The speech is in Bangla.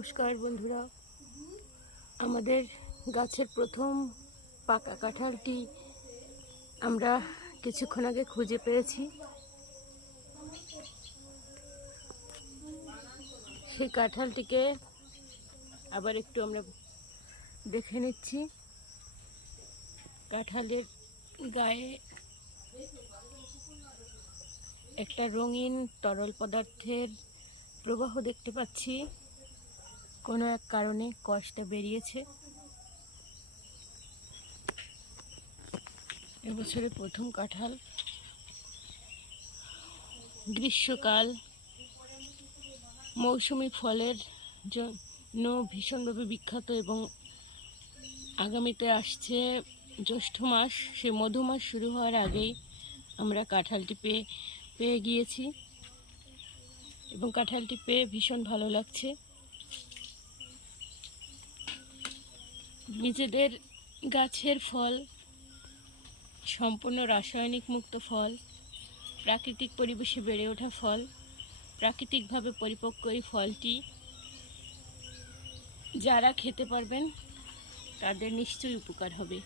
নমস্কার বন্ধুরা, আমাদের গাছের প্রথম পাকা কাঁঠালটি আমরা কিছুক্ষণ আগে খুঁজে পেয়েছি। সেই কাঁঠালটিকে আবার একটু আমরা দেখে নিচ্ছি। কাঁঠালের গায়ে একটা রঙিন তরল পদার্থের প্রবাহ দেখতে পাচ্ছি। কোনো এক কারণে কষটা বেরিয়েছে। এবছরের প্রথম কাঁঠাল। গ্রীষ্মকাল মৌসুমি ফলের জন্য ভীষণভাবে বিখ্যাত এবং আগামীতে আসছে জ্যৈষ্ঠ মাস। সে মধু মাস শুরু হওয়ার আগেই আমরা কাঁঠালটি পেয়ে গিয়েছি এবং কাঁঠালটি পেয়ে ভীষণ ভালো লাগছে। নিজেদের গাছের ফল, সম্পূর্ণ রাসায়নিক মুক্ত ফল, প্রাকৃতিক পরিবেশে বেড়ে ওঠা ফল, প্রাকৃতিকভাবে পরিপক্ক এই ফলটি যারা খেতে পারবেন তাদের নিশ্চয়ই উপকার হবে।